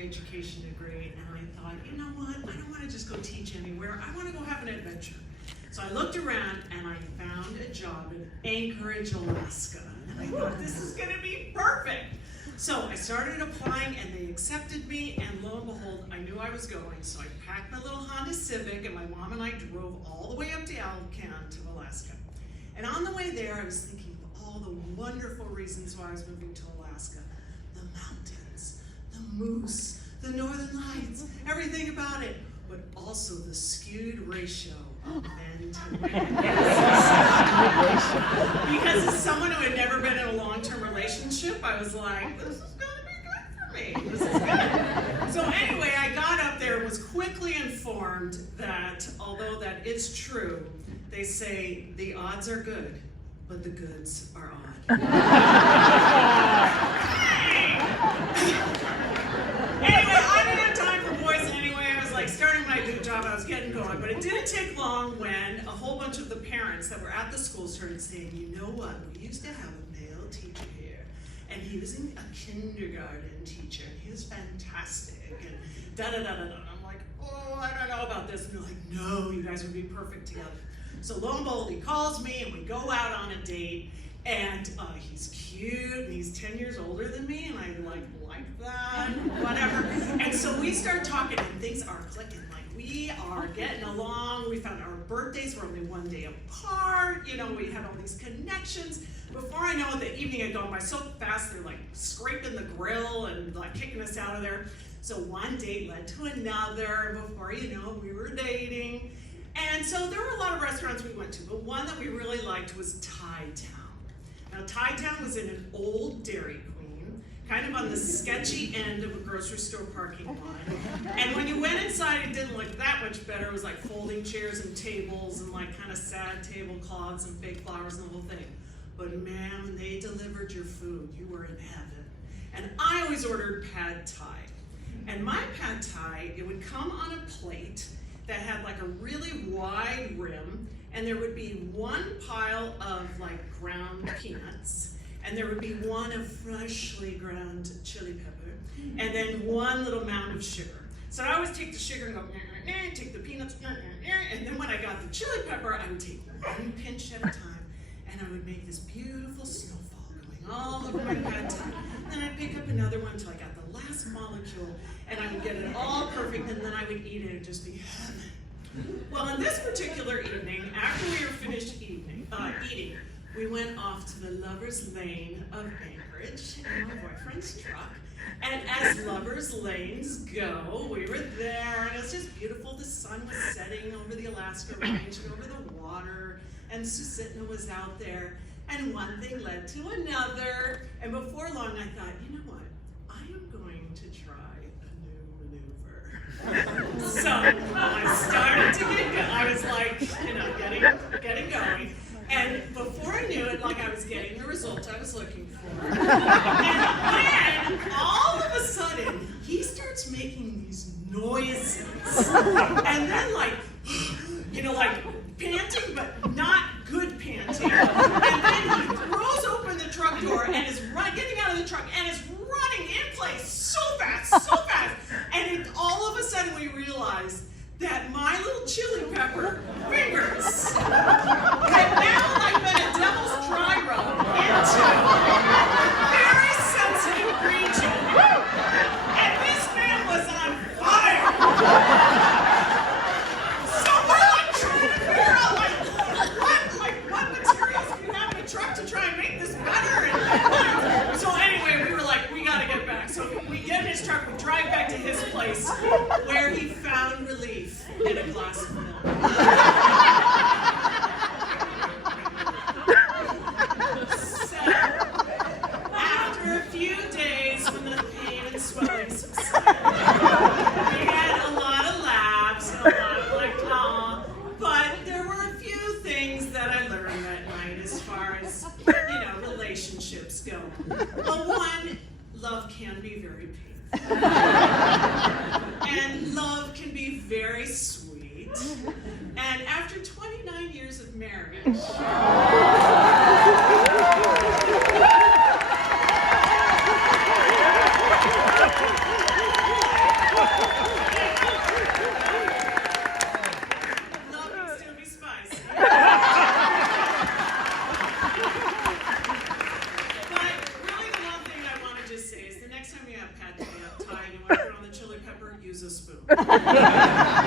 elementary education degree, and I thought, you know what, I don't want to just go teach anywhere, I want to go have an adventure. So I looked around and I found a job in Anchorage, Alaska, and I thought, this is going to be perfect. So I started applying and they accepted me, and lo and behold, I knew I was going, so I packed my little Honda Civic and my mom and I drove all the way up to Alcan to Alaska. And on the way there, I was thinking of all the wonderful reasons why I was moving to Alaska. The mountains, the moose, the northern lights, everything about it, but also the skewed ratio of men to women. Because as someone who had never been in a long-term relationship, I was like, this is gonna be good for me. This is good. So anyway, I got up there and was quickly informed that, although that is true, they say the odds are good, but the goods are odd. Anyway, I didn't have time for boys anyway. I was like starting my new job, I was getting going, but it didn't take long when a whole bunch of the parents that were at the school started saying, you know what, we used to have a male teacher here, and he was a kindergarten teacher, and he was fantastic, and da-da-da-da-da. I'm like, oh, I don't know about this. And they're like, no, you guys would be perfect together. So lo and behold, he calls me, and we go out on a date, and he's cute, and he's 10 years older than me, and I like that, whatever. And so we start talking, and things are clicking. Like, we are getting along. We found our birthdays were only one day apart. You know, we had all these connections. Before I know it, the evening had gone by so fast, they're like scraping the grill and like kicking us out of there. So one date led to another. Before you know it, we were dating. And so there were a lot of restaurants we went to, but one that we really liked was Thai Town. Now, Thai Town was in an old Dairy Queen, kind of on the sketchy end of a grocery store parking lot. And when you went inside, it didn't look that much better. It was like folding chairs and tables and like kind of sad tablecloths and fake flowers and the whole thing. But man, when they delivered your food, you were in heaven. And I always ordered pad Thai. And my pad Thai, it would come on a plate that had like a really wide rim, and there would be one pile of like ground peanuts, and there would be one of freshly ground chili pepper, and then one little mound of sugar. So I always take the sugar and go, take the peanuts, and then when I got the chili pepper, I would take one pinch at a time, and I would make this beautiful snowfall going all over my pad Thai. Then I'd pick up another one until I got the last molecule, and I would get it all perfect, and then I would eat it and just be heaven. Well, on this particular evening, after we were finished eating, we went off to the Lover's Lane of Anchorage in my boyfriend's truck. And as lovers' lanes go, we were there, and it was just beautiful. The sun was setting over the Alaska Range and over the water, and Susitna was out there, and one thing led to another. And before long, I thought, you know what? I am going to try a new maneuver. So I started to get good. I was like, you know, getting going. And before I knew it, like I was getting the result I was looking for. And then all of a sudden, he starts making these noises. And then like, you know, like panting, but not good panting. And then he throws open the truck door and is getting out of the truck and is running in place so fast. And all of a sudden we realized that my little chili pepper fingers had now like been a devil's dry rub into a very sensitive region. And this man was on fire. So we're like trying to figure out what materials do we have in the truck to try and make this better. And so anyway, we were like, we gotta get back. So we get in his truck, we drive back to his place where he found relief in a glass of milk. So, after a few days when the pain and swelling subsided, we had a lot of laughs and a lot of like, aw, but there were a few things that I learned that night as far as, you know, relationships go. Well, one, love can be very painful. And love can be very sweet. And after 29 years of marriage, that.